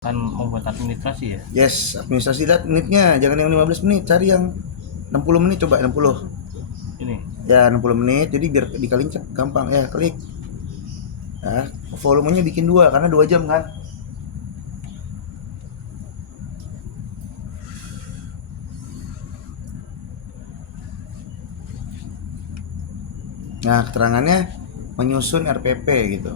Kan membuat administrasi ya? Yes, administrasi. Lihat menitnya, jangan yang 15 menit, cari yang 60 menit, coba 60. Ini. Ya, 60 menit, jadi biar dikaliin gampang. Ya, klik. Nah, volumenya bikin 2 karena 2 jam kan. Nah, keterangannya menyusun RPP gitu.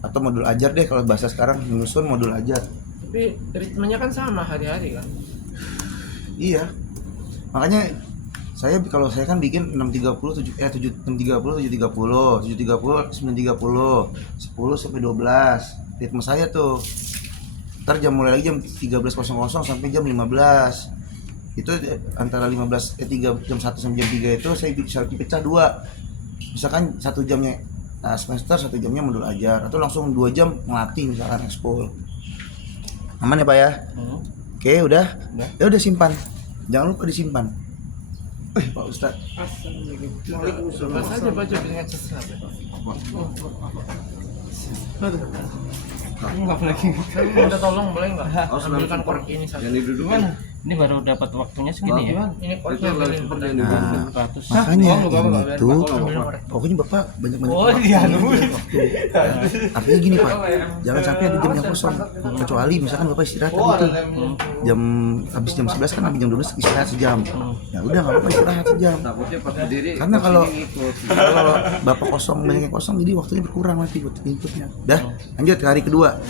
Atau modul ajar deh kalau bahasa sekarang, menyusun modul ajar. Tapi ritmenya kan sama hari-hari kan? Iya. Makanya kalau saya kan bikin 6.30 6.30 7.30 7.30 9.30 10 sampai 12. Ritme saya tuh. Ntar mulai lagi jam 13.00 sampai jam 15. Itu antara 3 jam 1 sampai jam 3 itu saya bisa pecah 2. Misalkan 1 jamnya semester, 1 jamnya modul ajar, atau langsung 2 jam ngelatih misalkan ekskul. Aman ya Pak ya? Oke, udah. Ya udah simpan. Jangan lupa disimpan. Pak Ustad. Pas aja baca dengan sesuatu. Enggak lagi. Saya minta tolong boleh enggak? Ambilkan korek ini satu. Yang duduk Gimana? Ini baru dapat waktunya segini ya? Ini koreknya ambilin seperti korek. yang Nah, 100. makanya Oh, ini Bapak, tuh ambilin korek. pokoknya Bapak banyak-banyak Oh, waktu, iya, banyak waktu. Artinya gini Pak, jangan sampai ada jam yang kosong. Kecuali misalkan Bapak istirahat tadi tuh habis jam 11 kan, habis jam 12 istirahat sejam. Ya udah nggak apa-apa, istirahat sejam. takutnya pas berdiri Karena kalau ngikut. Bapak kosong, banyak yang kosong, jadi waktunya berkurang nanti buat inputnya. Dah, lanjut ke hari kedua.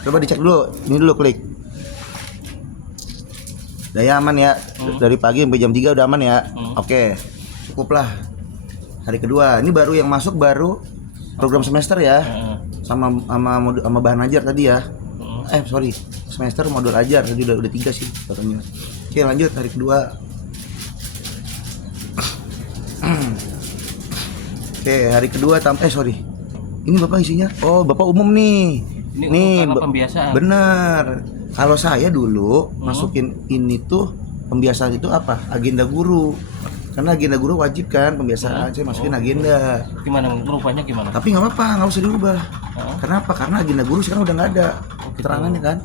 Coba dicek dulu, ini dulu klik. Daya aman ya, dari pagi sampai jam 3 udah aman ya. Oke, cukuplah. Hari kedua, ini baru yang masuk, baru program semester ya, sama bahan ajar tadi ya. Sorry, semester modul ajar tadi udah 3 sih katanya. Oke, lanjut hari kedua. Oke, hari kedua sorry. Ini Bapak isinya. Oh, Bapak umum nih. Ini karena pembiasaan. Bener. Kalau saya dulu masukin ini tuh pembiasaan itu apa? Agenda guru. Karena agenda guru wajib kan pembiasaan. Saya masukin agenda. Gimana? Rupanya gimana? Tapi nggak apa-apa, nggak usah diubah. Kenapa? Karena agenda guru sekarang udah nggak ada keterangannya kan.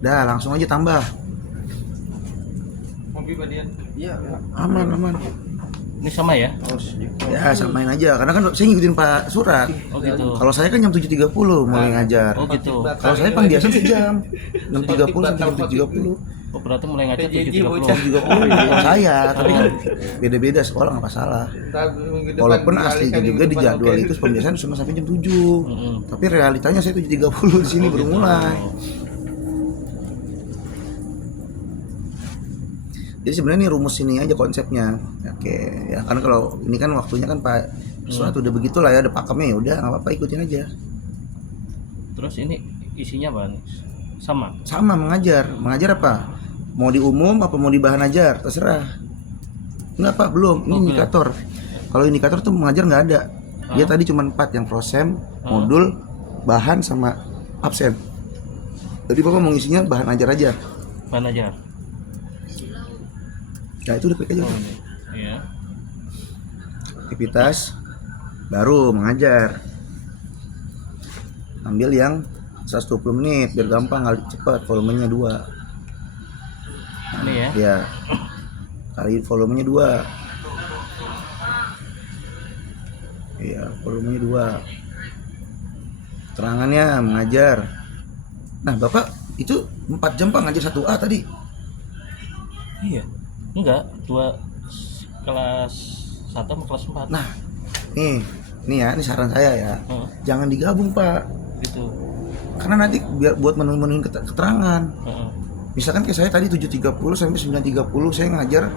Dah, langsung aja tambah. Mobil badian. Iya, Aman. Ini sama ya? Ya, samain aja. Karena kan saya ngikutin Pak Surat. Oh gitu. Kalau saya kan jam 7.30 mulai ngajar. Oh gitu. Kalau saya pembiasaan sejam 6.30 sampai jam 7.30. Oh berarti mulai ngajar 7.30. 7.30 saya, tapi kan beda-beda sekolah nggak masalah. Walaupun aslinya juga di jadwal itu pembiasaan cuma sampai jam 7. Tapi realitanya saya 7.30 di sini baru mulai. Jadi sebenarnya ini rumus ini aja konsepnya. Oke, ya kan kalau ini kan waktunya kan Pak Surat udah begitulah ya, ada pakemnya, ya udah nggak apa-apa, ikutin aja. Terus ini isinya apa nih? Sama? Sama, mengajar apa? Mau di umum apa mau di bahan ajar, terserah. Enggak Pak, belum. Ini indikator. Kalau indikator tuh mengajar nggak ada. Dia tadi cuma 4 yang prosem, modul, bahan sama absen. Jadi Bapak mau ngisinya bahan ajar aja. Bahan ajar. Ya itu udah klik aja. Iya. Aktivitas baru mengajar. Ambil yang 120 menit biar gampang, cepat, volumenya 2. Ini ya. Ya. Kali volumenya 2. Iya, volumenya 2. Terangannya mengajar. Nah, Bapak itu 4 jam Pak ngajar 1A tadi. Iya. Enggak, 2 kelas 1 sama kelas 4. Nah, nih ya, ini saran saya ya. Jangan digabung Pak. Gitu. Karena nanti buat menemuin keterangan. Misalkan kayak saya tadi 7.30 sampai 9.30 saya ngajar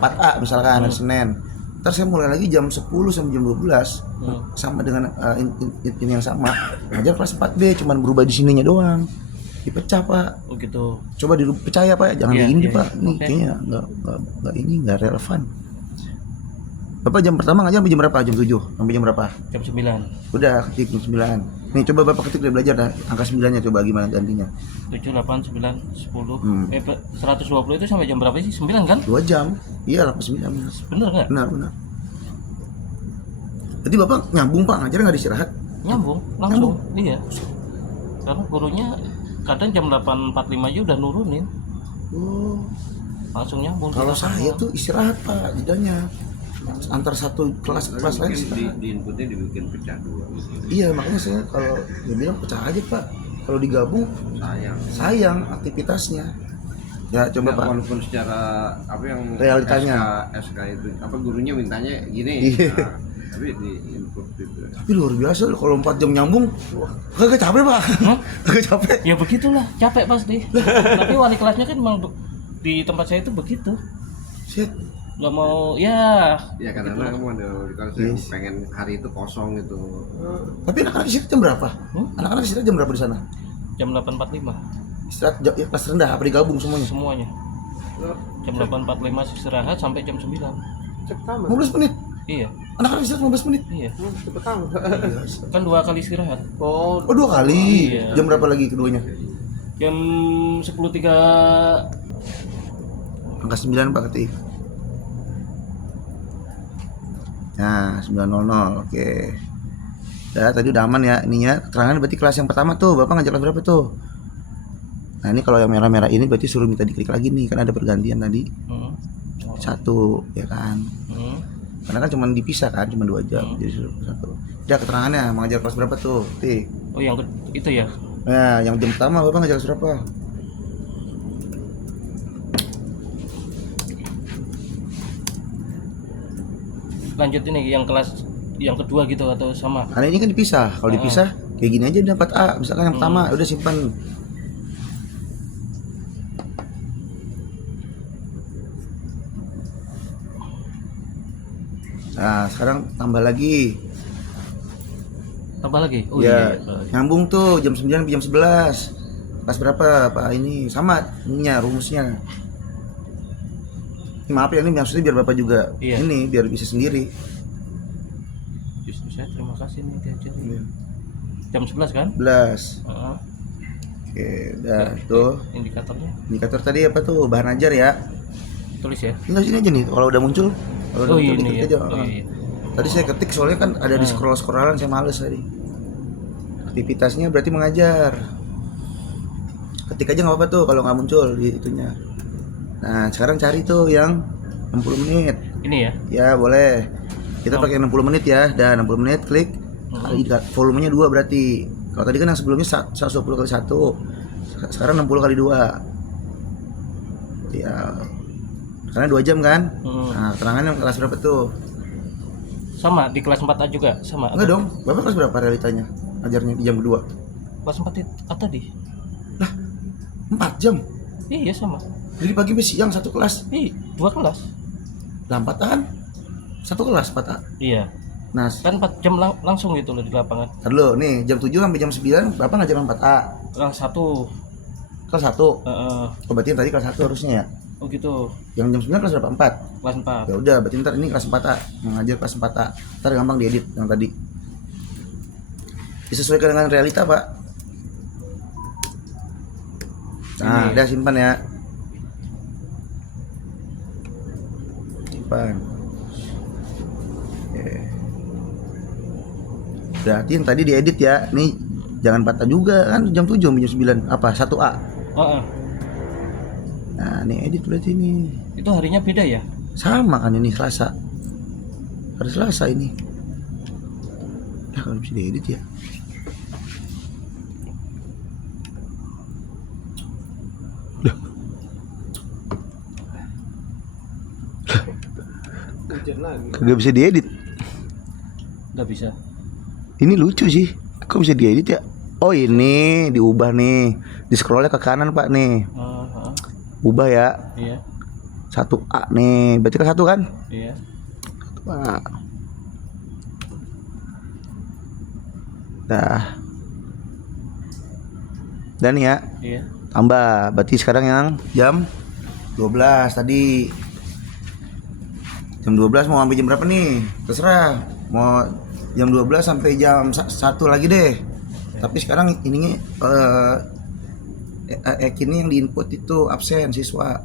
4A misalkan hari Senin. Ntar saya mulai lagi jam 10 sampai jam 12 sama dengan ini yang sama. Ngajar kelas 4B, cuman berubah di sininya doang. Dipecah Pak. Oh gitu. Coba dipercaya Pak, jangan kayak gini Pak. Ini Okay. kayaknya nggak relevan. Bapak jam pertama ngajar sampai jam berapa? Jam 7 sampai jam berapa? Jam 9. Udah ketik jam 9. Nih coba Bapak ketik, belajar dah angka 9-nya, coba gimana gantinya. 7, 8, 9, 10. 120 itu sampai jam berapa sih? 9 kan? 2 jam. Iya, 9. Bener nggak? Benar. Jadi Bapak nyambung Pak, ngajar nggak istirahat? Nyambung, langsung. Iya. Karena gurunya kadang jam 8.45 aja udah nurunin, Oh, langsung nyambung. kalau saya tuh istirahat Pak, jedanya antar satu kelas ke kelas lain istirahat. Di inputnya dibikin pecah dua gitu. Iya, makanya saya kalau dia bilang pecah aja Pak. Kalau digabung sayang aktivitasnya. Ya coba Nggak, Pak. walaupun secara apa yang Realitanya. SK itu apa gurunya mintanya gini. Iya. Nah, tapi di input gitu. Tapi luar biasa loh, kalau 4 jam nyambung, kagak capek Pak. Hah? Kagak capek. Ya begitulah, capek pasti. Tapi wali kelasnya kan memang di tempat saya itu begitu. Shit. Nggak mau, ya Ya karena kamu ada kalau Yes. pengen hari itu kosong gitu. Tapi anak-anak istirahat jam berapa? Anak-anak istirahat jam berapa di sana? jam 8.45 Istirahat ya, kelas rendah apa digabung semuanya? semuanya. Jam 8.45 istirahat sampai jam 9. 15 menit. Iya, Anak-anak istirahat 15 menit. iya. Kan 2 kali istirahat. Oh, 2 kali. Iya. Jam berapa lagi keduanya? Jam 10.03. Angka 9 Pak ketik. Nah, 9.00. Oke. Ya, tadi udah aman ya ininya. Keterangan berarti kelas yang pertama tuh. Bapak ngajak kelas berapa tuh? Nah, ini kalau yang merah-merah ini berarti suruh minta diklik lagi nih, kan ada pergantian tadi. Hmm. 1 ya kan. Hmm. Karena kan cuma dipisah kan, cuma 2 jam. Jadi suruh 1. Ya, keterangannya mengajar kelas berapa tuh? Tik. Oh yang itu ya. Nah, yang jam pertama Bapak ngajak kelas berapa? Lanjut ini yang kelas yang kedua gitu atau sama? Karena ini kan dipisah. Kalau dipisah kayak gini aja dapat A. Misalkan yang pertama udah simpan. Nah, sekarang tambah lagi. Tambah lagi? Oh Ya, iya. nyambung tuh jam 9 sampai jam 11. Kelas berapa Pak ini? Sama ininya rumusnya. Maaf ya, ini maksudnya biar Bapak juga Iya. ini biar bisa sendiri. Justru saya terima kasih nih diajarin. Iya. Jam 11 kan? 11. Heeh. Oke, udah tuh. Indikatornya Indikator tadi apa tuh? Bahan ajar ya. tulis ya. Enggak sini aja nih, kalau udah muncul. Kalau udah Oh muncul ini diklik ya. aja. Oh, iya. Tadi saya ketik soalnya kan ada di scrollan saya males tadi. Aktivitasnya berarti mengajar. Ketik aja nggak apa-apa tuh kalau nggak muncul di itunya. Nah, sekarang cari tuh yang 60 menit. Ini ya. Ya, boleh. Kita pakai 60 menit ya. Dan 60 menit klik. Kali volumenya 2 berarti. Kalau tadi kan yang sebelumnya 120 kali 1. Sekarang 60 kali 2. Ya. Karena 2 jam kan? Nah, keterangan yang kelas berapa tuh? Sama di kelas 4A juga sama. Enggak dong. Bapak kelas berapa realitanya? Ajarnya di jam kedua. Kelas 4 tadi. 4 jam. Iya sama. Dari pagi sampai siang satu kelas. Ih, 2 kelas. Lah 4 kan? Satu kelas 4A. Iya. Nah, Kan 4 jam langsung gitu loh di lapangan. ntar dulu nih jam 7 sampai jam 9 Bapak ngajar 4A. Kelas 1. Kelas 1. Heeh. Oh, berarti yang tadi kelas 1 harusnya ya. Oh gitu. Yang jam 9 kelas berapa? 4. Kelas 4. Ya udah, berarti ntar ini kelas 4A. Mengajar kelas 4A. Ntar gampang diedit yang tadi. Disesuaikan dengan realita, Pak. Nah, udah simpan ya. Simpan. Oke. Berarti yang tadi diedit ya. Nih jangan 4A juga kan jam 7 sampai jam 9. Apa? 1A. Heeh. Nah, ini edit berarti ini. Itu harinya beda ya? Sama kan ini Selasa. Hari Selasa ini. Ya kalau bisa diedit ya. Kagak bisa diedit. Nggak bisa. Ini lucu sih. Kok bisa diedit ya? Oh ini diubah nih. Di scrollnya ke kanan Pak nih. Heeh. Ubah ya. Iya. 1A nih. Berarti ke 1 kan? Iya. 1A. Dah. Dan ya. Iya. Tambah. Berarti sekarang yang jam 12 tadi. Jam 12 mau sampai jam berapa nih? Terserah. Mau jam 12 sampai jam 1 lagi deh. Tapi sekarang ininya ini yang diinput itu absen siswa.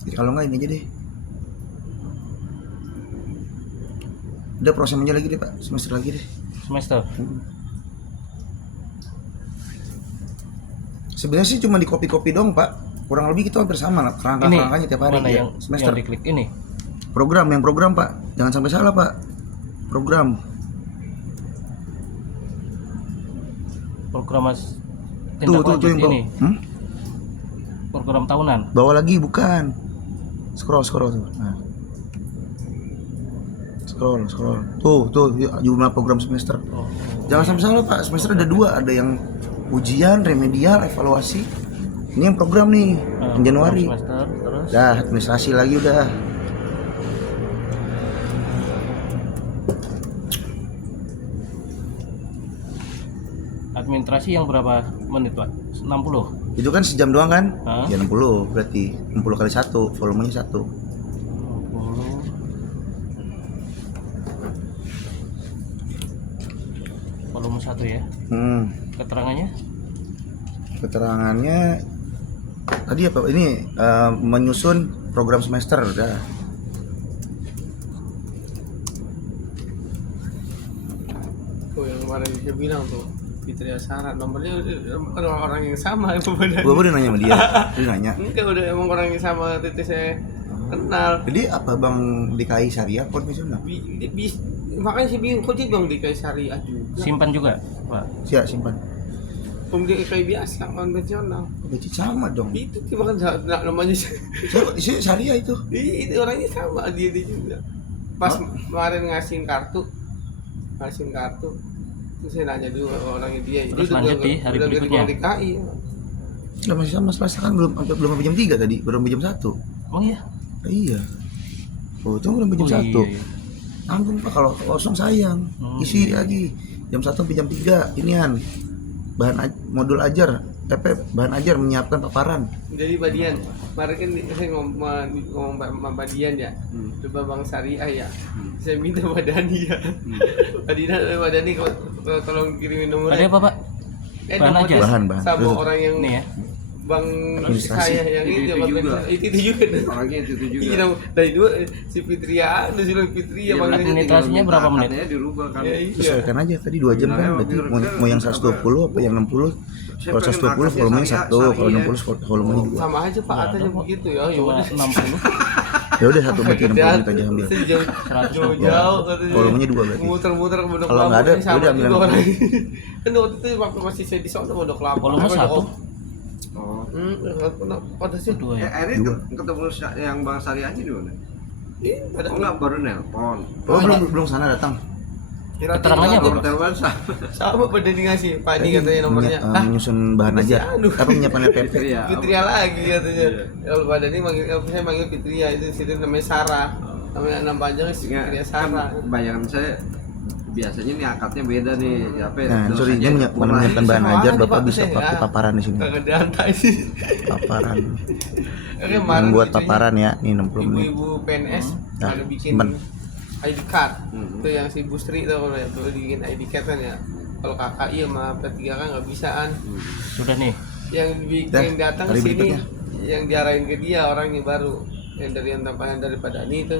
Jadi kalau nggak ini aja deh. Udah proses aja lagi deh Pak, semester lagi deh. Semester. Sebenarnya sih cuma di kopi-kopi dong Pak. Kurang lebih kita hampir sama lah. Kerangka-kerangkanya tiap hari mana ya. yang Semester. diklik ini? Program Pak. Jangan sampai salah Pak. Program. Program tindak Tuh lanjut yang bawah. ini. Program tahunan. Bawah lagi bukan. Scroll tuh. Nah. Scroll. Tuh jumlah program semester. Oh. Jangan sampai salah Pak. Semester ada 2, ada yang ujian, remedial, evaluasi. Ini yang program nih, yang Januari. Semester, terus Dah, administrasi lagi udah. administrasi yang berapa menit Pak? 60. Itu kan sejam doang kan? Hah? Ya 60 berarti 60 kali 1, volumenya 1. 60. Volume 1 ya. Keterangannya? Keterangannya tadi apa? Ini menyusun program semester udah. Oh yang kemarin dia bilang tuh Fitria Sarah nomornya udah orang yang sama bener. Gua udah nanya sama dia nanya. Enggak udah emang orang yang sama titik saya kenal. Jadi apa Bang DKI Syariah konvensional? Makanya sih bingung kok dia bilang DKI Syariah juga. Simpan juga Pak. Siap simpan. DKI biasa konvensional. Berarti sama dong. Itu dia kan namanya Syariah itu. itu orangnya sama dia juga. Pas kemarin ngasihin kartu terus saya nanya dulu orangnya dia. Terus lanjut di hari berikutnya. DKI. Udah masih sama Selasa kan belum sampai jam 3 tadi, baru sampai jam 1. Oh iya. Iya. Oh, itu belum jam 1. Iya. Ampun Pak, kalau kosong sayang. Isi lagi. Jam 1 sampai jam 3 inian. Modul ajar, bahan ajar menyiapkan paparan. Jadi Badian, kemarin kan saya ngomong sama Badian ya, coba Bang Syariah ya, saya minta Pak Dani ya, Pak Dani kalau tolong kirimin nomornya. Ada apa Pak? Bahan ajar? Bahan. Sama Terus. orang yang Ini ya. Bang Administrasi. saya yang Itu Pak juga. itu juga. Orangnya itu juga. Iya, dari dua si Fitria, ada si Fitria Iya, Bang berarti ini. administrasinya berapa menit? Akadnya dirubah kan. Ya, iya. Sesuaikan aja tadi 2 jam kan, berarti mau yang 120 apa yang 60. Kalau 120 volumenya 1, kalau 60 volumenya 2. Sama aja Pak katanya begitu ya. Ya Cuma udah 60. Ya udah 1 berarti 60 menit aja ambil. Jauh-jauh katanya. Volumenya 2 berarti. Muter-muter ke Pondok Kalau nggak ada, Labu, sama udah ambil juga yang orang. Kan waktu itu waktu masih saya di sana Pondok Labu. Volume 1. Oh. Pada sih. 2 ya. Akhirnya ketemu yang Bang Syariahnya di mana? Iya, pada Oh enggak, baru nelpon. Oh, belum sana datang. Keterangannya apa, Pak? Telepon sama pada ngasih Pak Di katanya nomornya. Menyusun bahan ajar. Apa menyiapkan LPP? Iya. Fitria lagi katanya. Kalau Pak Dani manggil saya manggil Fitria itu situ namanya Sarah. Namanya nama panjangnya Fitria Sarah. Bayangan saya biasanya nih akadnya beda nih. Apa ya? Nah, sorry, dosanya dia kurang. menyiapkan bahan Sama ajar, aja, Bapak Pak, bisa saya pakai nggak. paparan di sini. Kagak diantai sih. Paparan. Kemarin Membuat lucunya, paparan ya, nih 60 menit. ibu-ibu PNS Nah, ada bikin simpen. ID card. Itu yang si Bu Sri tuh kalau bikin ID card kan ya. Kalau KKI sama P3 kan nggak bisaan. Sudah nih. Yang bikin Dah, datang hari ke sini berikutnya. yang diarahin ke dia orangnya baru. Yang dari yang tamparan dari Pak Dani itu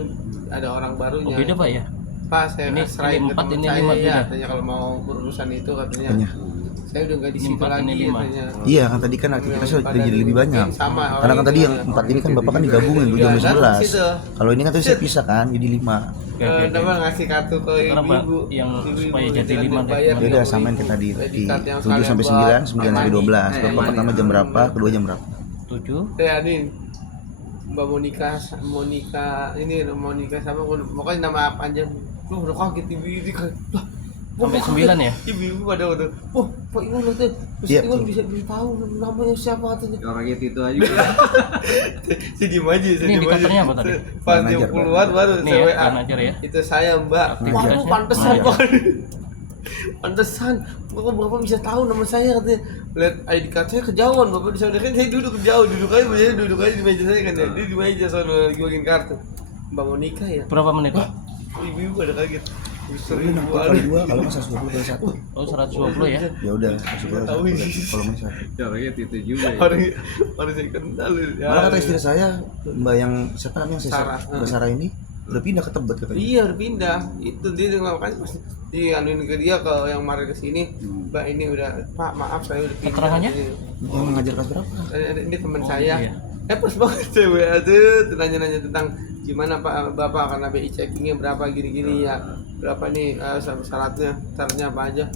ada orang Oh, barunya. beda Pak ya. Pak saya Ini serahin ke 4, teman ini saya 5 ya beda. katanya kalau mau berurusan itu katanya. Apanya? Saya udah nggak di Ini situ 4, ini lagi 5. katanya. Iya kan tadi kan aktivitasnya jadi lebih banyak. Sama, Karena kan tadi yang orangnya 4 ini kan Bapak kan digabungin 7 Iya, sampai dan 11. situ. Kalau ini kan tadi saya pisah kan jadi 5. Oke, oke, oke. Nama ngasih kartu ke Sekarang, Pak, ibu-ibu yang Ibu-ibu supaya jadi jangan 5 deh. bayar Ya udah 30.000. samain ke tadi Credit di card yang 7 sampai 9, 9 sampai 12. Amani. Bapak pertama jam berapa, kedua jam berapa? 7. Ya nih Mbak Monika ini Monika sama pokoknya nama panjang lu udah kaget ibu kan lah Sampai 9 ya? ibu pada waktu oh Pak Iwan tuh terus Iya, Iwan betul. bisa tahu namanya siapa katanya Orangnya itu aja. saya diem aja Ini indikatornya apa tadi? pas Bahan jam ajar, puluhan baru Ini saya ya, WA bahan ajar ya. itu saya Mbak wah Aktivitasnya pantesan bahan Pak pantesan bapak bisa tahu nama saya katanya lihat ID card saya kejauhan bapak bisa udah kan saya duduk jauh duduk aja di meja saya kan ya dia di meja soalnya lagi bagiin kartu Mbak Monika ya Berapa menit Pak? ibu ada kaget Ini 60 kali 2, kalau nggak 120 kali 1. Oh 120 ya. Ya udah, 120 Tahu kali ini. 1. Volumenya 1. Orangnya itu juga ya. orang saya kenal ya. Malah kata istri saya, Mbak yang siapa namanya yang Sarah. Mbak Sarah ini Udah pindah ke Tebet katanya. Iya udah pindah. Itu dia makanya pas dianuin ke dia ke yang kemarin kesini, Mbak ini udah Pak maaf saya udah pindah. Keterangannya? Yang ngajar kelas berapa? Ini teman Oh, saya. iya. Pas banget cewek tuh nanya-nanya tentang gimana Pak Bapak karena BI checkingnya berapa gini-gini ya, berapa nih syaratnya apa aja.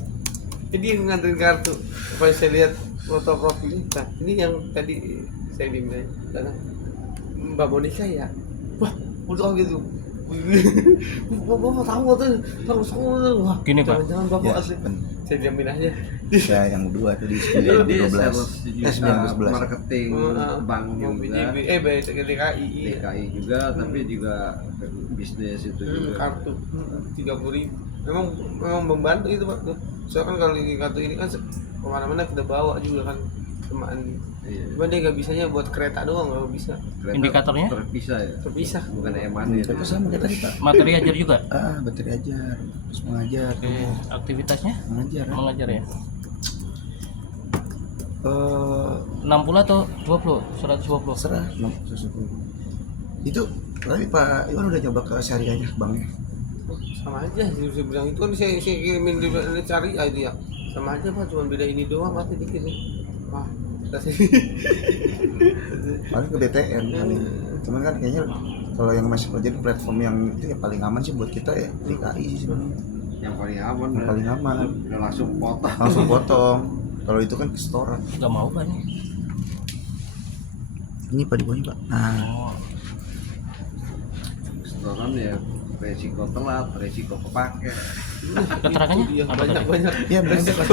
Jadi nganterin kartu. Pas saya lihat foto profilnya, nah, ini yang tadi saya bimbing karena Mbak Monica ya. Wah, udah gitu. Bapak tahu tuh, wah. Gini, Pak. Jangan Bapak Ya, asli. bener. Saya jamin aja. Ya yang kedua tuh di Dia 912. sales juga 911. marketing bank juga, DKI DKI juga, tapi juga bisnis itu juga. kartu 30.000. Memang membantu itu Pak. Soalnya kan kalau ini kartu ini kan kemana-mana kita bawa juga kan teman. Iya. Cuma dia nggak bisanya buat kereta doang, nggak bisa Kereta Indikatornya? terpisah ya, terpisah. bukan eman ya. Tapi sama kayak tadi Pak. Materi ajar juga. Materi ajar, terus mengajar, Oke, aktivitasnya mengajar. mengajar ya. Eh 60 atau 20? 120. serah 610. Itu tapi Pak Iwan udah coba ke syariahnya banknya. Sama aja saya bilang itu kan saya kirimin di cari itu ya. Sama aja Pak, cuma beda ini doang Pak dikit nih. Wah, Paling ke BTN paling. Cuman kan kayaknya kalau yang masih kerja di platform yang itu ya paling aman sih buat kita ya DKI sih sebenarnya. Yang paling aman, Yang paling aman. udah langsung potong. Langsung potong. Kalau itu kan ke setoran. Gak mau Pak nih. Ini Pak di bawahnya Pak. Nah, Oh, Setoran ya resiko telat, resiko kepake. keterangannya Iya, apa tadi? banyak. iya benar Pak.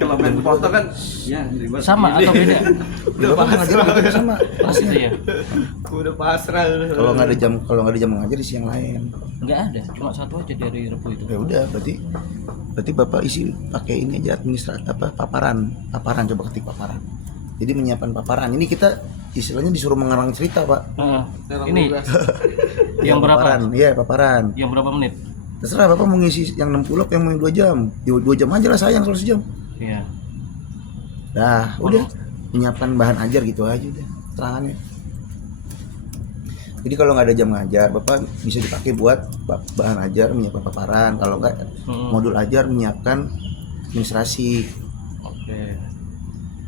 Kalau main foto kan ya ribet. Sama atau beda? Udah Bapak ngajar gitu sama. Pasti ya. Udah pasrah udah. Kalau nggak ada jam mengajar di siang lain. Enggak ada, cuma satu aja dari Rebu itu. Ya udah berarti Bapak isi pakai ini aja administratif paparan coba ketik paparan. Jadi menyiapkan paparan. Ini kita istilahnya disuruh mengarang cerita Pak. Heeh. Dalam Ini tugas. yang berapa? Paparan. Iya paparan. Yang berapa menit? Terserah Bapak mau ngisi yang 60 apa yang mau 2 jam. 2 jam aja lah sayang kalau sejam. Iya. Dah udah menyiapkan bahan ajar gitu aja udah terangannya. Jadi kalau nggak ada jam ngajar, Bapak bisa dipakai buat bahan ajar menyiapkan paparan. Kalau nggak modul ajar menyiapkan administrasi Oke.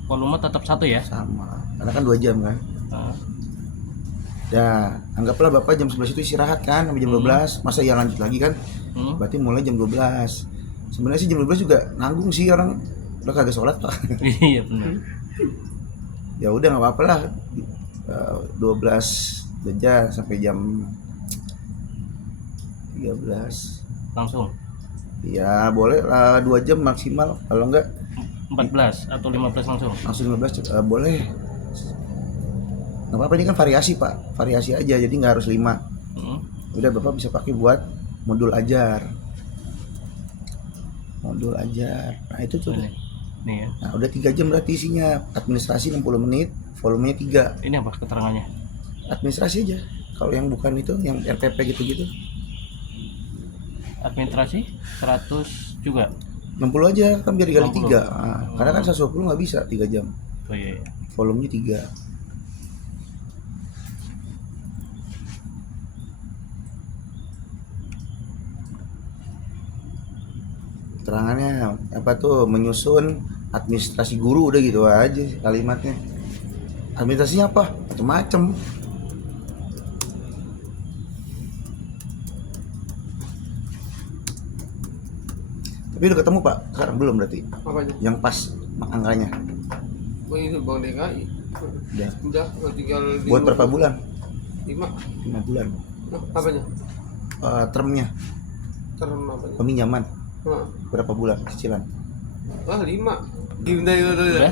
Volume tetap satu ya? sama. Karena kan 2 jam kan. Heeh. Ya, anggaplah Bapak jam 11 itu istirahat kan sampai jam 12. Masa ya lanjut lagi kan? Berarti mulai jam 12. Sebenarnya sih jam 12 juga nanggung sih orang udah kagak sholat Pak. Iya benar. Ya udah nggak apa-apa lah. 12 aja sampai jam 13. Langsung Ya boleh lah 2 jam maksimal. Kalau enggak 14 atau 15 langsung. langsung 15 boleh. Nggak apa-apa ini kan variasi Pak. Variasi aja jadi nggak harus 5. Heeh. Udah Bapak bisa pakai buat modul ajar. Modul ajar. Nah itu tuh. Nih. Nih ya. Nah udah 3 jam berarti isinya. Administrasi 60 menit, volumenya 3. Ini apa keterangannya? Administrasi aja. Kalau yang bukan itu, yang RPP gitu-gitu, Administrasi 100 juga. 60 aja kan biar dikali 60. 3. Nah, karena kan 120 nggak bisa 3 jam. Oh iya. Iya. Volumenya 3. Keterangannya apa tuh menyusun administrasi guru udah gitu aja kalimatnya. Administrasinya apa? Macem-macem. Tapi udah ketemu Pak? Sekarang belum berarti? Apanya? Yang pas angkanya? Oh itu Bang DKI. Udah. Udah tinggal Buat berapa bulan? 5. 5 bulan. Nah, apanya? Termnya, Term apanya? peminjaman Nah. berapa bulan cicilan? Wah 5. Gimana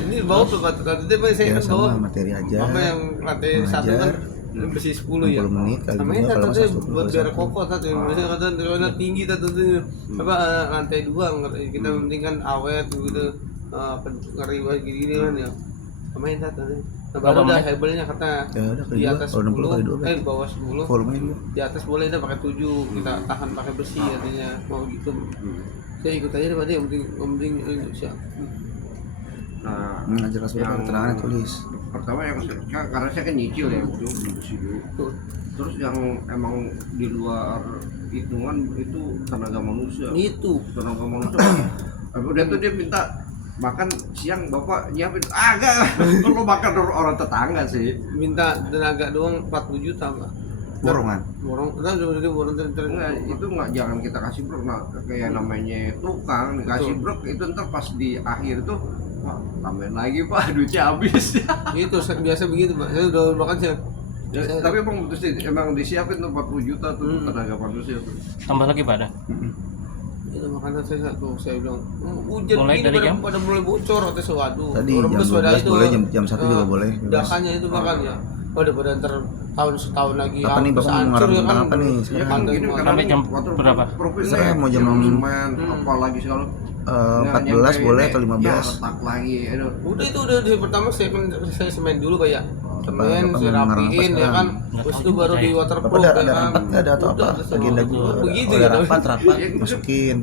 ini bawa tuh kata dia saya Ya kan bawa. sama materi aja. Apa yang lantai Mengajar, 1 kan besi 10 ya. 60 menit kali Namanya dua, kalau tadi nggak 120 buat kali biar 1. kokoh tadi. Misalnya kata karena tinggi tadi apa lantai 2 kita penting kan awet gitu. Ngeri banget gini kan ya. Namanya tadi. Nah, baru Berapa udah menit? hebelnya kata Ya udah kali di dua, atas kalau 60 kali 10 12. bawah 10 Volumenya dulu. di atas boleh dah pakai 7 kita tahan pakai besi artinya mau gitu saya ikut aja deh Pak, yang penting siap Nah, jelas surat yang keterangan tulis. pertama yang karena saya kan nyicil ya itu beli besi dulu. Terus yang emang di luar hitungan itu tenaga manusia. Itu Tenaga manusia. Udah tuh dia minta makan siang bapak nyiapin agak lu makan orang tetangga sih. minta tenaga doang 40 juta Pak. Borongan. Borong, kita udah borong Enggak, itu nggak, jangan kita kasih brok. Nah, kayak namanya tukang dikasih brok itu ntar pas di akhir tuh wah, tambahin lagi pak, duitnya habis. Itu biasa begitu Pak. Saya udah makan sih. Ya, tapi emang betul sih, emang disiapin tuh 40 juta tuh tenaga manusia tuh. Tambah lagi pada. Itu makanya saya bilang hujan Mulai gini dari jam? pada mulai bocor atau waduh. Tadi Rembes jam pada 12 boleh, jam 1 juga boleh, bebas. Dakannya itu makanya. Pada ntar setahun lagi Apa nih, Bapak mau ngarang tentang apa nih Ya sekarang? kan gini kan Sampai jam berapa? Serah, mau jam semen, apalagi sekarang 14 boleh atau 15? Ya, retak lagi. Aduh. Udah itu udah di pertama saya semen dulu kayak semen Bapak saya mau ngarang apa rapiin ya kan. sekarang? Terus itu baru di waterproof Bapak ada ya kan. rapat nggak ada atau apa? Udah, Agenda begitu, gue begitu ada ya. rapat Ya, masukin.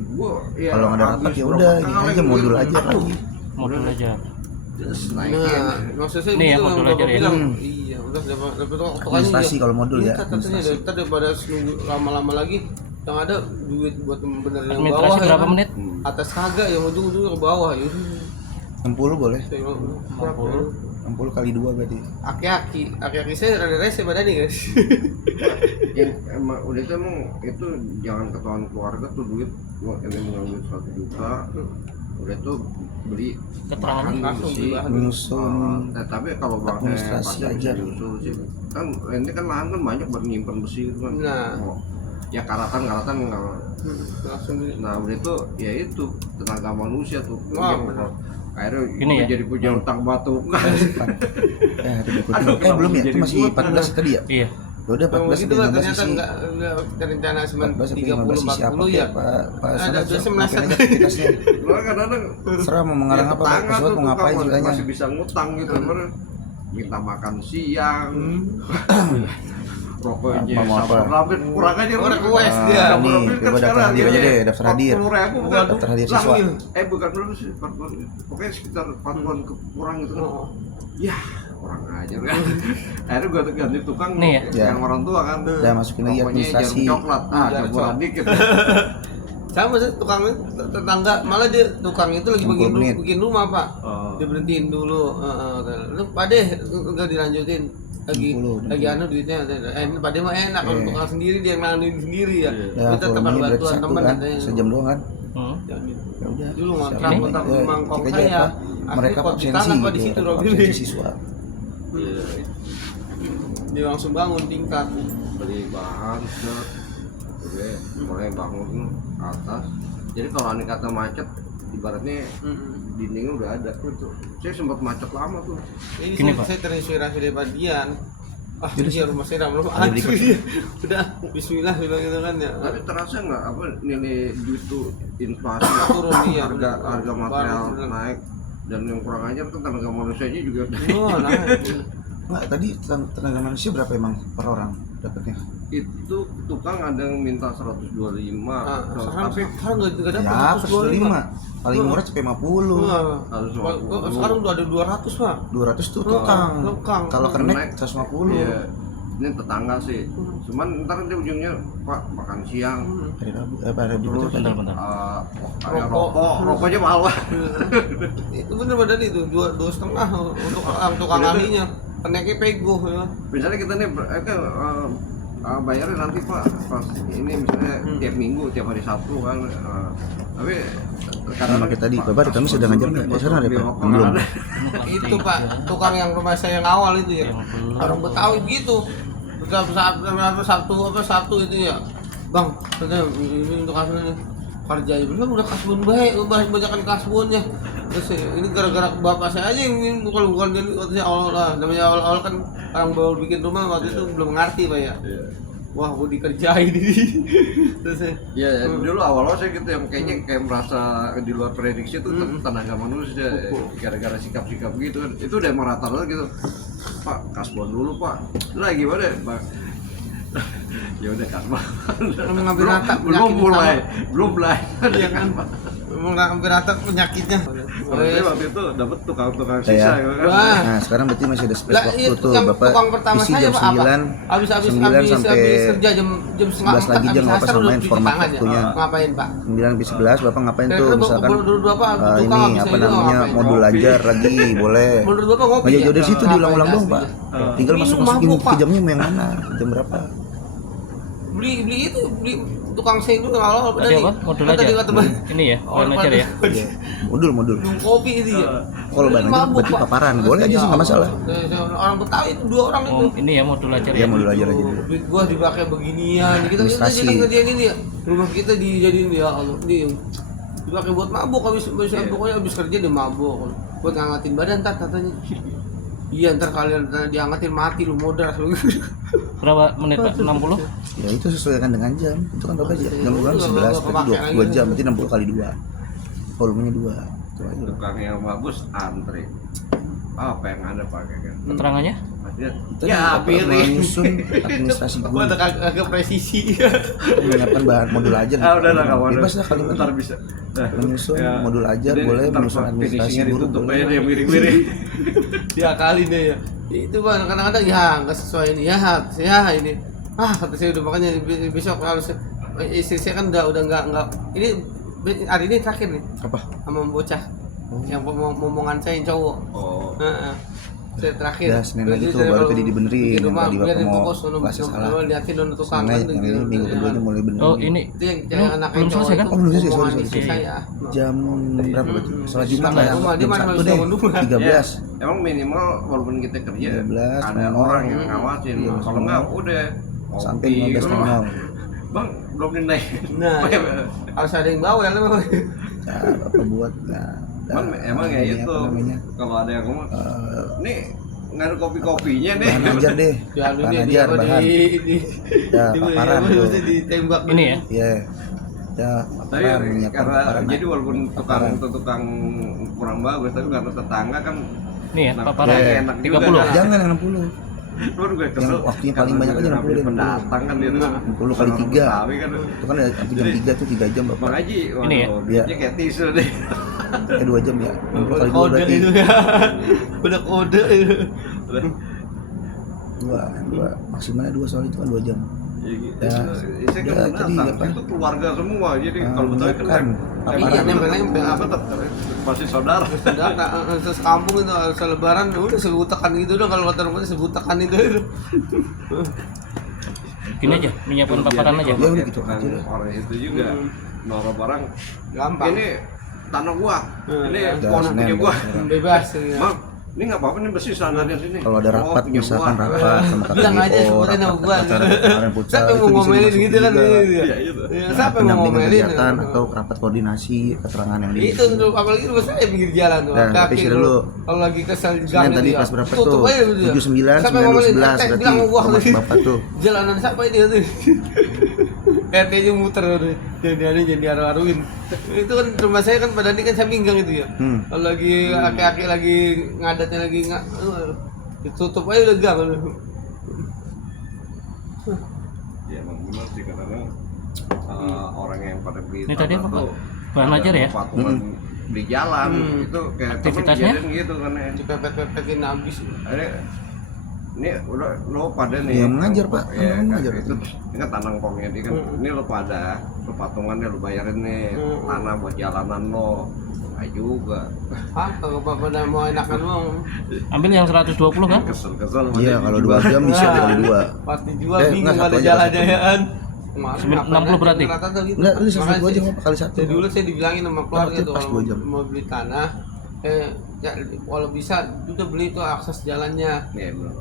Ya, Kalau nggak ada rapat habis ya berapa udah, gini kali aja gue modul bilang, aja aduh, lagi. Modul aja. terus Nah, naikin. maksud saya Nih, begitu yang yang modul Bapak aja ya. bilang. Iya, udah dapat Administrasi kalau modul ya, Katanya administrasi. ntar daripada nunggu lama-lama lagi yang ada duit buat benerin yang Administrasi bawah ya berapa kan? menit? Atas kagak yang ujung-ujung ke bawah ya. 60 boleh. Saya bilang, berapa? 60 kali 2 berarti. Aki-aki saya rada rese badannya guys. Ya, emang udah itu emang itu jangan ketahuan keluarga tuh duit ini mengambil 1 juta udah tuh beli Keterangan bahan langsung besi. beli bahan. Menyusun Tapi kalau administrasi aja. nyusul sih kan ini kan lahan kan banyak buat nyimpen besi itu kan. Nah. Oh, ya karatan nggak. Langsung beli. Nah udah itu ya itu tenaga manusia tuh. Wah, Yang benar. akhirnya Gini ya? jadi punya utang batu. Hari berikutnya. Aduh, Belum ya? jadi Itu masih buat 14 tadi ya? Iya. Ya udah Kalau 14 begitu sampai lah 15 ternyata isi. enggak kita rencana cuma 14 sampai 30 15 isi apa 40 ya ya. Pak Ada Sanad, biasa mungkin meleset. aja aktivitasnya. Kadang-kadang Serah mau mengarang apa, Pak Pesawat mau ngapain ceritanya. masih bisa ngutang gitu minta makan siang rokoknya Mau apa? sama rabit kurang aja Kurang Bro. kues Ah, dia. nih, coba daftar hadir aja deh, daftar hadir. 40.000 bukan Daftar hadir siswa. bukan dulu sih 40. Pokoknya sekitar 40-an kurang gitu kan. Oh. Ya kurang aja kan. Akhirnya gua ganti tukang Nih ya? yang orang tua kan. Udah masukin lagi Rokoknya administrasi. jarum coklat. Jarum Campuran coklat. dikit. Sama sih tukang tetangga malah dia tukang itu lagi 60 menit. bikin rumah Pak. Oh. Dia berhentiin dulu. Lu Pade enggak dilanjutin lagi 60. lagi anu duitnya ini Pade mah enak kalau Iya. tukang sendiri dia ngelanuin sendiri ya. Ya, Kita tempat volumenya berarti bantuan 1 teman kan, katanya. sejam doang kan? Hmm. Ya udah. Dulu ngontrak Siapa ngontrak ini? Ya, mangkok cek aja saya. apa, mereka Akhirnya absensi tangan Pak di gitu, situ ada Rob absensi ini. siswa. Dia langsung bangun tingkat. Beli bahan set oke mulai bangun ke atas jadi kalau aneh kata macet ibaratnya dindingnya udah ada gitu saya sempat macet lama tuh Ini Gini, Pak. saya terinspirasi dari Badian. Jadi, Iya rumah saya belum ada hancur berikut. dia. Udah Bismillah bilang gitu kan ya. tapi terasa nggak apa nilai duit tuh inflasi Turun, iya, harga bener. harga material Bener. naik dan yang kurang ajar tuh tenaga manusianya juga Oh, naik. Enggak, tadi tenaga manusia berapa emang per orang dapatnya? itu tukang ada yang minta 125 tapi Sekarang nggak dapat Ya, 125. Paling murah cepet 50. Sekarang udah ada 200 Pak. 200 tuh tukang. tukang. Kalau kenek 150. iya ini tetangga sih cuman ntar dia ujungnya pak makan siang Hari Rabu, hari Rabu itu Bentar, bentar. ada rokoknya mahal lah Itu bener badan itu 2,5 untuk tukang ahlinya. Keneknya pego ya. misalnya kita nih bayarnya nanti pak pas ini misalnya tiap minggu tiap hari Sabtu kan tapi Sama kayak tadi, Bapak di kami sedang ngajar nggak? Ya, sekarang ada, Pak? Belum. Itu Pak, tukang yang rumah saya yang awal itu ya. Orang Betawi gitu. Sabtu itu ya. Bang, katanya ini untuk kasbon ini. Kerja aja belum udah kasbon baik, udah banyakan kasbonnya. Terus ini gara-gara bapak saya aja yang bukan jadi waktu awal lah. Namanya awal-awal kan orang baru bikin rumah waktu itu belum ngerti Pak ya. Wah, mau dikerjain ini. Terus ya dulu awal-awal saya gitu yang kayaknya kayak merasa di luar prediksi itu tenaga manusia gara-gara sikap-sikap gitu kan itu udah emang rata-rata gitu pak kasbon dulu pak lah gimana pak ya udah kasbon ngambil rata belum mulai Iya kan Pak. berata penyakitnya. Saya waktu itu dapat tukang Saya. sisa gitu kan. Wah. Nah, sekarang berarti masih ada space Lah, waktu itu tuh. yang Bapak tukang pertama isi saya jam Pak, apa? 9 Habis sampai kerja jam setengah sebelas lagi 4, jam habis Bapak asar samain udah cuci format tangan ya. waktunya. Ngapain Pak? 9 sampai 11 Bapak ngapain tuh Kira-kira misalkan menurut Bapak tukang ini habis apa itu namanya ngapain? modul Ngopi. ajar lagi boleh. Menurut Bapak ngopi Nggak ya? jauh dari situ diulang-ulang dong Ngapain Pak. aslinya? Tinggal Minum masuk-masukin mabuk, ke Pak. jamnya mau yang mana, jam berapa. Beli tukang seng dulu kalau Tadi apa? Modul aja. Tadi kata Bang. Ini ya, manajer ya. Iya. Modul. Minum kopi itu ya. Kalau Ini bahan aja mabuk, berarti Pak. paparan. Boleh aja sih nggak masalah. Orang Betawi itu 2 orang itu. Oh, ini ya modul ajar Iya ya. modul ajar aja dulu. Duit gua dipakai beginian. Kita Administrasi. jadi ngerjain ini ya. Rumah kita dijadiin ya Allah. Ini dipakai buat mabuk pokoknya habis kerja dia mabuk. Buat ngangetin badan ntar katanya. Iya ntar kalian diangetin mati lu modal lu. Berapa menit Pak? 60? Ya itu sesuaikan dengan jam. Itu kan Bapak jam bulan 11 berarti 2 jam berarti 60 kali 2. Volumenya 2. Itu aja. Tukang yang bagus antri. Apa yang ada pakai kan? Keterangannya? Maksudnya, Itu ya Bapak piring. menyusun administrasi Gua guru, ada kagak presisi. menyiapkan bahan modul ajar. Ah udah lah kawan. Bebas lah kalimat. Ntar bisa. Nah, Menyusun ya. modul ajar Jadi boleh, ntar menyusun administrasi finishingnya guru ditutup boleh. aja yang miring-miring. Ya kali deh ya. Itu Bang kadang-kadang ya nggak sesuai ini ya ini. Kata saya udah makanya besok harus istri saya kan udah nggak ini hari ini terakhir nih Apa? sama bocah yang ngomongan saya yang cowok. Oh. Heeh. Saya terakhir. Ya, Senin lagi Jadi tuh saya baru kalau tadi dibenerin, di yang rumah tadi biar Bapak mau fokus kelasnya salah. liatin nonton tukang Senin kan, yang ini gitu. minggu keduanya mulai benerin. Oh, ini Itu yang anak belum cowok selesai kan? itu Oh, belum selesai, ngomongan sorry. istri saya. Jam berapa berarti? Sholat Jumat Sampai lah ya. rumah, dia Jam masih 1 harus deh. bangun rumah. 13. Emang minimal walaupun kita kerja 13, ada 00. orang yang ngawasin. Iya, Kalau enggak udah Sampai kopi, 15.00. Bang, belum dinaik. Nah, harus ada yang bawa ya lu. Ya, Bapak buat Emang ya ini itu apa namanya? kalau ada yang ngomong, Eh, nih nggak ada kopi-kopinya nih. bahan ajar deh. Ya lu Bahan dia ajar bahan. Ya, paparan tuh. ditembak Ini ya. Iya. Ya, Tapi paparan menyiapkan karena paparan. jadi walaupun tukang kurang bagus, tapi karena tetangga kan Ini ya, Nah, paparan ya, enak juga 30. dah. Jangan yang 60. lu juga kesel. Yang waktunya paling karena banyak aja udah 60 deh, pendatang kan dia tuh. 60 kali Orang 3. Betawi kan. Itu kan ada sampai jam 3 tuh 3 jam Bapak. Bang Haji, Ini ya? waduh, duitnya kayak tisu deh. 2 jam ya. 60 kali 2 kode berarti itu ya. Udah kode itu. 2 maksimalnya 2 soal itu kan 2 jam. Ya, gitu. Ya, Saya kan ya, tadi pendatang, apa? itu keluarga semua. Jadi kalau Betawi kan menyiapkan Iya, nempel-nempel. apa tuh? Masih saudara. Sudah sekampung itu selebaran udah sebutakan gitu udah kalau kata rumahnya sebutakan itu. Gini aja, menyiapkan paparan aja. Ya, udah gitu Kan aja lah. orang itu juga naruh barang. Gampang. Ini tanah gua. Ini Udah, pohon Senin, punya gua. Senin. Bebas ya. Bang, ini nggak apa-apa nih besi sandarnya sini. Kalau ada rapat punya misalkan gua. rapat sama kata Bilang aja sebutin sama gua. Siapa yang mau ngomelin gitu kan? Iya, itu. Ya, siapa yang mau ngomelin? kegiatan atau rapat koordinasi keterangan yang Itu untuk apalagi rumah saya pinggir jalan tuh. Nah, tapi Kaki sih dulu. kalau lagi kesel di Senin gang tadi gitu ya. pas berapa Tutup tuh? aja gitu ya. 79, Siapa yang ngomelin? 9, 11 Eh, berarti bilang sama gua. rumah bapak tuh. Jalanan siapa ini tuh? RT-nya muter udah. Jadi aru-aruin. Itu kan rumah saya kan pada ini kan saya pinggang itu ya. Kalau lagi aki-aki lagi ngadatnya lagi ditutup aja udah gang. Ya emang benar sih karena orang yang pada beli Ini tadi tanah apa, tuh Pak? Bahan ada ajar ya? patungan beli jalan itu kayak temen Aktivitasnya? kejadian gitu kan ya. Dipepet-pepetin habis. Ini udah lo pada nih Ya, mengajar, Pak. ya, Kan mengajar. itu ini kan tanah kongnya dia kan ini lo pada lo patungannya lo bayarin nih tanah buat jalanan lo nggak juga Kalau bapak udah mau enakan doang Ambil yang 120 kan? kesel Iya, kalau 2 jam bisa kali 2. pas dijual Eh, bingung enggak, ada satu aja, jalan-jalan. Kemarin 60 berarti? rata-rata gitu. Enggak, lu Makanya 1 aja saya- apa kali 1. Saya dulu saya dibilangin sama keluarga Berarti tuh pas kalau 2 jam. mau beli tanah ya, kalau bisa udah beli itu akses jalannya. ya benar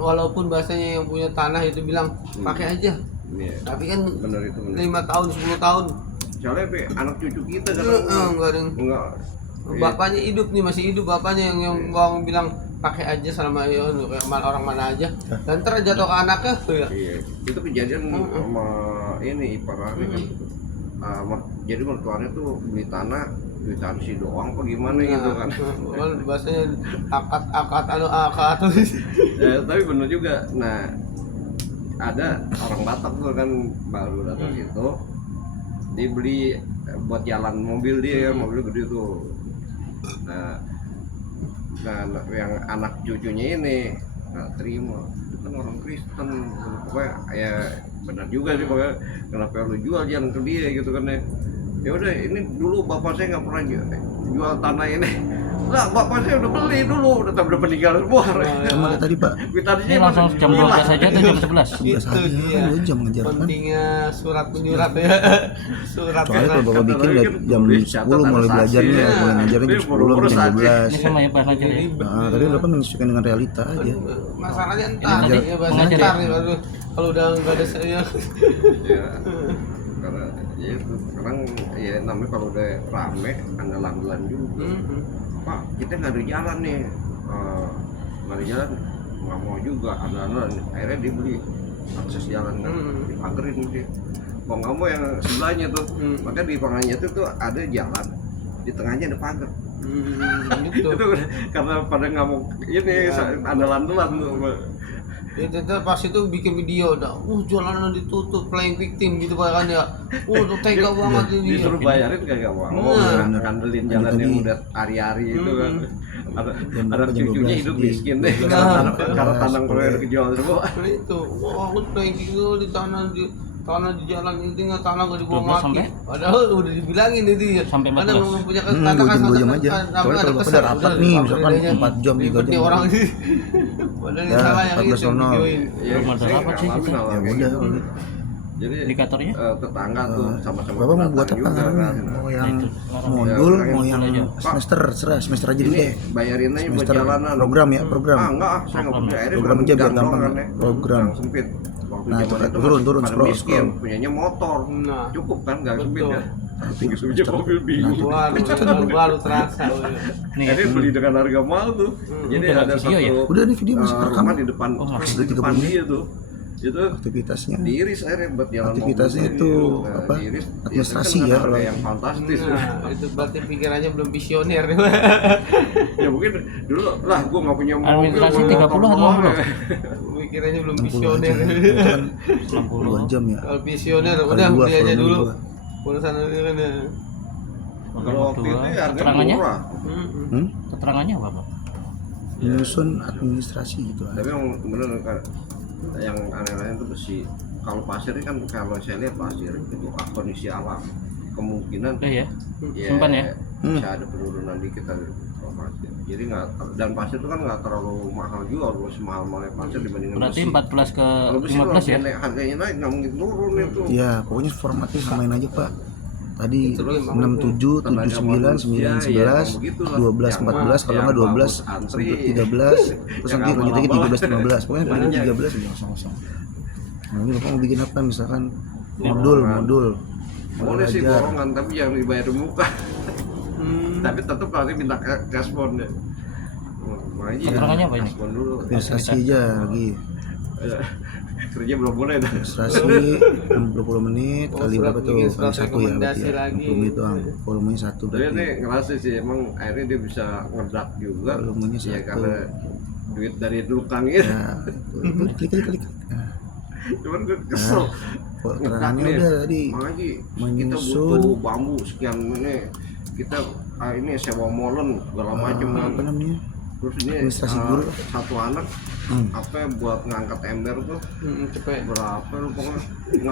Walaupun bahasanya yang punya tanah itu bilang pakai aja. Iya, Tapi kan benar itu benar 5 tahun 10 tahun soalnya Pe, anak cucu kita kan enggak ada yang enggak bapaknya hidup nih masih hidup bapaknya yang bang bilang pakai aja selama ya kayak orang mana aja dan ntar jatuh ke anaknya tuh ya. iya itu kejadian sama ini iparnya kan jadi mertuanya tuh beli tanah ditansi doang apa gimana gitu kan Bahasanya akad ya, tapi bener juga nah ada orang Batak tuh kan baru datang gitu dia beli buat jalan mobil dia, mobil gede tuh. Nah, yang anak cucunya ini nggak terima, itu kan orang Kristen, pokoknya ya benar juga sih, pokoknya kenapa lu jual jangan ke dia gitu kan ya. Ya udah, ini dulu bapak saya nggak pernah jual tanah ini. Lah, bapak saya udah beli dulu, udah meninggal semua. Sama kayak tadi Pak. Ini langsung jam 12 saja atau jam 11? Sebelas Itu aja, dia. 2 jam ngejar kan. Pentingnya surat menyurat ya. Surat Soalnya kalau bapak bikin Katanya udah kan jam tulis 10 catatan mulai saksi, belajarnya, ya. mulai ngajarnya jam Ini 10 buru-buru jam saksi. 12. Ini sama ya Pak aja ya. Nah, tapi bapak menyesuaikan dengan realita aja. Masalahnya Ini entar tadi ya, bahasa mengajar entar ya? ya, kalau udah nggak ada saya. Ya, karena ya itu sekarang ya namanya kalau udah rame andalan-andalan juga. Pak, kita nggak ada jalan nih, nggak ada jalan, nggak mau juga andalan. Akhirnya dibeli akses jalan kan, dipagerin dia. Mau nggak mau yang sebelahnya tuh, maka di tengahnya tuh ada jalan, di tengahnya ada pagar. Gitu. Itu karena pada nggak mau ini andalan-andalan tuh. Itu tuh pas itu bikin video udah, jalanan ditutup, playing victim gitu kan ya. Tuh tega banget ini. Disuruh bayarin kagak mau, Nah. ngandelin jalan yang udah hari-hari itu kan. Ada cucunya 12 hidup di- miskin deh, Nah. karena tanang proyek kejual semua. Itu, aku playing gitu di tanah di jalan ini nggak tanah nggak dibawa 12 mati. sampai? Padahal udah dibilangin itu ya. Sampai 14. Ada yang punya Hmm, kata 2 jam aja. Soalnya kalau bapak udah rapat nih, misalkan 4 jam, 3 jam. orang sih. Padahal yang Ya, salah yang 14.00. itu yang videoin. Ya, Belum ada saya rapat sih ngalamin kita. hal Ya kayak udah. gitu. Jadi Indikatornya? tetangga tuh sama-sama Bapak mau buat pendatang apa juga namanya? kan. Mau yang itu. modul, Ya, mau yang yang aja. semester, serah semester aja dulu Ini deh. bayarin aja buat Semester jalanan. program ya, program. Enggak, saya nggak punya. Akhirnya Program cuma aja biar gang gampang, doang kan ya. program. Gang sempit. Waktu Nah, zaman itu turun, pada scroll, miskin, scroll. punyanya motor. Nah. Cukup kan, gang sempit Betul. ya. Begitu punya mobil bingung. Baru terasa. Nih, Jadi beli dengan harga mahal tuh. Jadi Udah ada video satu ya? Udah nih video masih rekam. rumah di depan, Oh, masih. di depan dia tuh. Itu Aktivitasnya. diiris akhirnya buat jalan Aktivitasnya mobil. itu Nah, apa? diiris, Administrasi itu kan ya, harga kalau- yang fantastis. Nah, itu berarti pikirannya belum visioner. Ya mungkin dulu lah gua nggak punya mobil. Administrasi gua 30 atau motor 60? doang. Pikirannya belum 60 aja. visioner. Itu kan 60. 2 jam ya. Kalau visioner Kali udah dua, beli aja kalau dulu. dua. Urusan itu kan ya. Kalau waktu itu ya harganya Keterangannya? murah. Hmm? Keterangannya apa Pak? Menyusun administrasi gitu Tapi aja. yang bener kan yang aneh-aneh itu besi. Kalau pasir ini kan kalau saya lihat pasir itu kondisi alam, kemungkinan Udah ya? Simpan ya? bisa ada penurunan dikit dari pasir. Jadi nggak, dan pasir itu kan nggak terlalu mahal juga, harus mahal-mahalnya pasir dibandingkan Berarti besi. 14 ke Kalau besi 15 ya? harganya naik nggak mungkin turun itu. Ya, pokoknya formatnya samain aja Pak. Tadi Terus 67, 79, 9, 11, 12, 14, kalau nggak 12, sampai 13, terus nanti lanjut lagi 13, 15, pokoknya pada 13 udah kosong-kosong. Nah ini Bapak mau bikin apa misalkan modul Boleh sih ajar. borongan, tapi jangan dibayar di muka. Tapi tetap kalau dia minta cashbon deh. Makanya Keterangannya apa ini? cashbon dulu. Administrasi aja lagi. Kerja belum boleh dah. Administrasi 20 menit Oh, kali surat berapa tuh? bikin Kali surat 1 ya berarti rekomendasi ya. lagi. 20 menit doang. Volumenya 1 Dia berarti. nih ngerasa sih emang akhirnya dia bisa ngedak juga. Volumenya Ya 1. karena duit dari tukang itu. Nah, itu klik aja klik. Nah, Cuman gue kesel. keterangannya udah tadi Makanya kita menyusun butuh bambu sekian ini. Kita ini sewa molen segala macam kan. apa namanya? Terus ini administrasi guru. satu anak Hmm. apa ya, buat ngangkat ember tuh Cepet. berapa lu pokoknya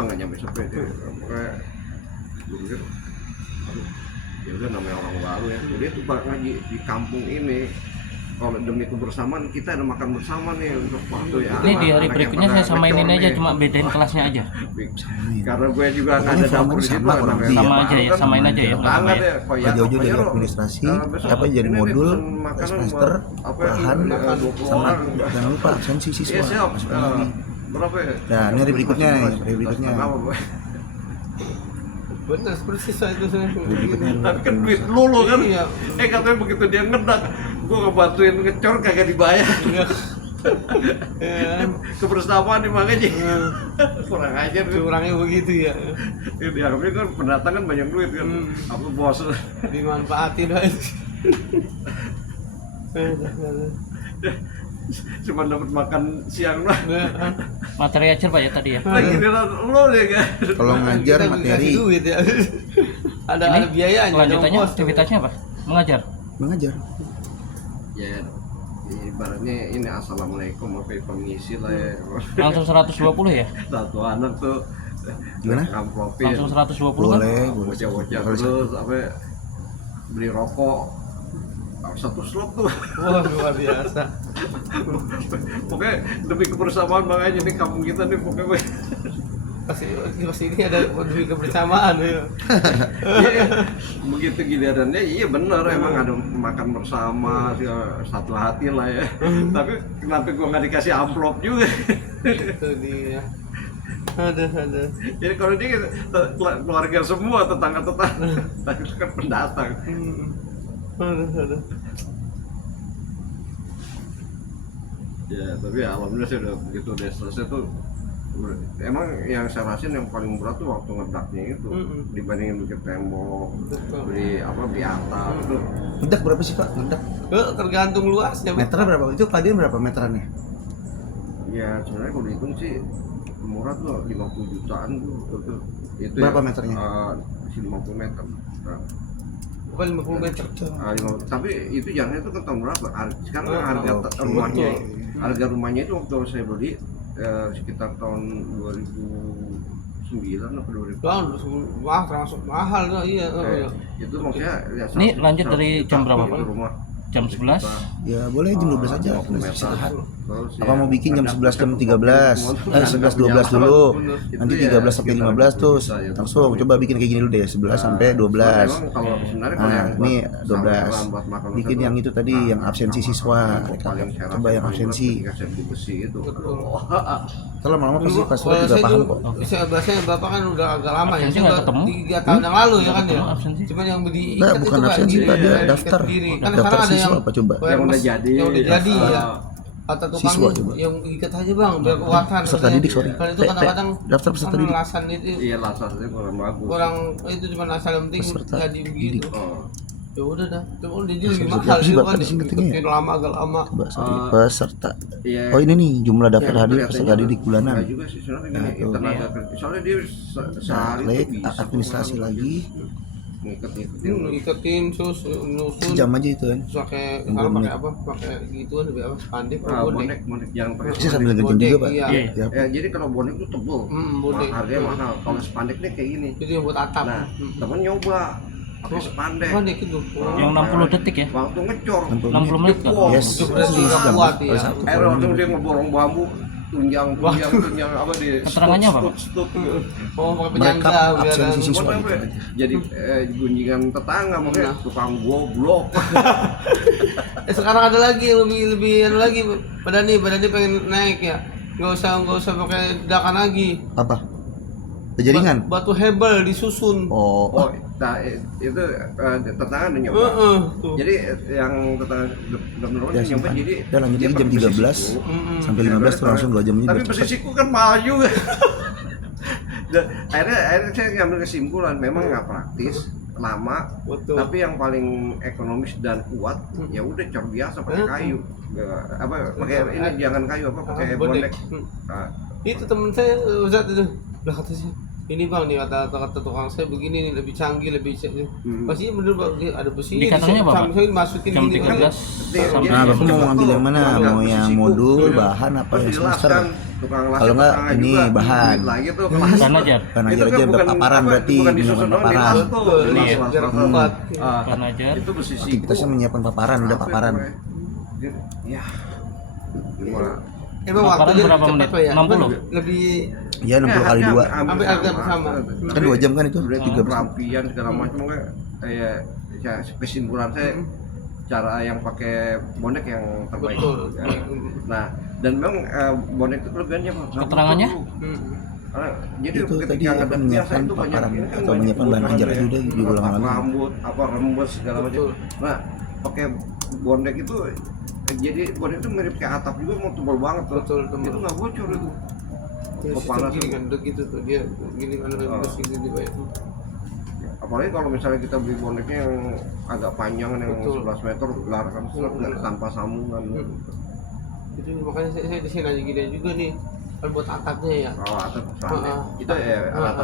nggak nyampe sampai deh pokoknya gue pikir aduh ya udah namanya orang baru ya dia tuh balik lagi di kampung ini kalau demi kebersamaan kita ada makan bersama nih untuk waktu ya Ini di hari berikutnya saya samainin aja, cuma bedain kelasnya aja. karena gue juga nggak Pokoknya ada dapur di formatnya situ sama kurang lebih Sama baru aja ya, kan, samain aja ya, tetangga sama ya. deh kok ya jauh-jauh apa dari ya, Ro? administrasi Besok apa jadi ini nih modul pesen makanan semester buat apa ya, bahan 20 sama orang. jangan lupa absensi Iya siswa siap. masukin lagi. Berapa ya? Nah, ini hari berikutnya nih, hari berikutnya. Bener persis itu saya. Tapi kan duit lu kan. Iya. Katanya begitu dia ngedak, gua ngebantuin ngecor kagak dibayar. Iya. Ya. Kebersamaan nih makanya. Kurang ajar tuh. Curangnya begitu ya. Diharapin kan pendatang kan banyak duit kan. Apa bos? Dimanfaatin aja. Cuma dapat makan siang lah. Materi ajar Pak ya tadi ya? Lagi lo deh kan. kalau ngajar Kita materi kasih duit ya. ada biayanya. Lanjutannya ada ongkos. aktivitasnya apa? Mengajar. Mengajar. Ya ibaratnya ini assalamualaikum apa permisi lah ya. Langsung 120 ya? Satu anak tuh Gimana? ngamplopin Langsung 120 kan? Boleh. bocah-bocah Kalau terus apa beli rokok satu slot tuh. Wah, luar biasa. Pokoknya demi kebersamaan makanya nih kampung kita nih pokoknya Pasti ini ada demi kebersamaan ya. iya, begitu gilirannya iya bener emang ada makan bersama satu hati lah ya. Tapi kenapa gua nggak dikasih amplop juga? Itu dia. Ada. Jadi kalau dia keluarga semua tetangga-tetangga itu kan pendatang. Ada. Ya tapi alhamdulillah sih udah begitu udah selesai tuh. Emang yang saya rasain yang paling berat tuh waktu ngedaknya itu dibandingin bikin tembok, Betul. beli atap itu. Ngedak berapa sih Pak? Ngedak. Tergantung luasnya. Meternya berapa? Itu kalian berapa meterannya? Ya sebenarnya kalau dihitung sih murah tuh 50 jutaan tuh. Itu Berapa ya, meternya? 50 meter. Nah, Bukan 50 meter. 50. Tapi itu jangan itu kan tahun berapa? Sekarang harga betul. rumahnya, harga rumahnya itu waktu saya beli sekitar tahun 2009 atau 2000. Wah, termasuk mahal lah, iya. Itu maksudnya ya, Ini lanjut dari jam berapa, Pak? itu rumah. Jam 11. Ya boleh jam 12 aja. 50 meter. Istirahat. Terus Apa ya, mau bikin jam ada 11 jam plus 13? 11 12 dulu. Nanti Itu ya 13 sampai sekitar 15 tuh bisa ya. langsung coba bikin kayak gini dulu deh 11 sampai 12. Memang kalau sebenarnya kalau Nah, yang ini buat 12. saweran, buat makan Bikin itu, yang itu tadi yang absensi siswa. paling saya Coba rasa yang paling absensi. berat ketika saya beli besi itu. Kalau lama-lama pasti pas juga paham kok. Saya bahasanya Bapak kan udah agak lama ya. Absensi Saya nggak udah ketemu? 3 tahun yang lalu ya kan ya. ketemu absensi. Cuman yang beli Nah, ikat bukan itu Pak, absensi, di- Pak, dia di- daftar. sendiri. Kan Daftar sekarang ada siswa yang apa coba? bayar Yang udah mes- jadi. Yang udah jadi Ah. ya. Kata tukang Siswa coba. yang ikat aja Bang, biar kekuatan. Peserta didik, sorry. Kan itu kadang-kadang Daftar peserta kan didik. alasan itu Iya lasasnya kurang bagus. kurang itu cuma asal yang penting Peserta jadi begitu. Oh. Ya udah dah. Cuma udah jadi lebih Peserta mahal didik gitu Bapak kan. di sini ketinggian. Ikutin lama agak lama. Coba sorry, peserta. Iya. Oh ini nih jumlah daftar Ya, hadir kelihatannya peserta didik bulanan. enggak juga sih sebenarnya gini, Nah, tuh. tenaga kerja. Soalnya dia sehari Klik tuh bisa administrasi kok, lagi. ngikut-ngikutin. Iketin sus nusun. Sejam aja itu kan. Terus pakai sekarang pakai apa? Pakai gituan lebih apa? Pandek Ah, atau bonek? bonek jangan pakai Bisa sambil ngerjain juga Pak. Iya. Iya. Ya, Ya, jadi kalau bonek itu tebel, Bonek. harganya mahal. Kalau spandek nih kayak gini. Itu yang buat atap. Nah, temen nyoba pakai spandek. Bonek itu. Yang 60 detik ya? Waktu ngecor, 60 menit kan? Wah, Yes. Itu berarti nggak kuat ya. langsung dia ngeborong bambu, tunjang apa di Keterangannya apa, Pak? stut. Oh, pakai Mereka penyangga biar absensi siswa Buat gitu apa? aja. Jadi gunjingan tetangga makanya tukang goblok. sekarang ada lagi yang lebih anu lagi badan nih pengen naik ya. Nggak usah pakai dakan lagi. Apa? Jaringan. Batu hebel disusun. Oh, Oh, nah, itu tetangga udah nyoba. Tuh. Jadi yang tetangga benar-benar Ya, nyoba simpan. jadi Ya, lanjut dia lagi jam pakai besi 13. siku. sampai 15 tuh langsung 2 jam ini Tapi biar besi cepet. siku kan mahal juga. Dan akhirnya saya ngambil kesimpulan memang nggak praktis, lama, Betul. tapi yang paling ekonomis dan kuat ya udah cor biasa pakai kayu. Apa pakai ini jangan kayu apa pakai bonek. Nah, Itu temen saya Ustaz itu. Lah kata saya, ini Bang nih kata tukang saya begini nih lebih canggih lebih pasti bener Bang dia ada besinya Dikatanya apa, Pak? saya dimasukin Jam gini kan. 13 sampai Nah, Bapak mau ngambil yang mana? Tukang Mau besi yang siku. modul, bahan apa Terus yang semester? dijelaskan, tukang las Kalau nggak, tetangga ini juga, bahan. duit lagi tuh Bahan ajar. Kan Itu ajar aja kan bukan paparan apa, berarti bukan menyiapkan disusun doang, paparan. dilas tuh, Betul, dilas, iya. las, Biar las. kuat. Ah, Bahan ajar. itu besi siku. Aktivitasnya menyiapkan paparan, udah Apa paparan. itu, ya cuma Emang Paparan waktunya berapa cepet, menit? Pak, ya? 60? Lebih Ya 60 kali 2. Ambil harga bersama. Kan 2 jam kan itu, udah 13. perampian segala macam kan kayak ya, kesimpulan saya cara yang pakai bonek yang terbaik. betul. Ya. Nah, dan memang bonek itu kelebihannya apa? Keterangannya? Jadi Itu ketika tadi ngadep apa, biasa menyiapkan itu banyak paparan ini kan atau banyak menyiapkan bahan kebutuhan ajar ya. aja udah diulang Apa lagi. rambut, apa rembes segala macam. Betul. Nah, pakai bonek itu jadi bonek itu mirip kayak atap juga mau tebal banget tuh. Betul, tebal. Itu nggak bocor itu. Ya, Kepala sistem gini tuh. kan udah gitu tuh dia gini kan udah Oh. bersih gini Pak. Apalagi kalau misalnya kita beli boneknya yang agak panjang yang Betul. 11 meter larangan nggak tanpa sambungan. Itu makanya saya di sini aja gini juga nih kan buat atapnya ya. Oh, atap standar. Ah, ah. Itu ya alat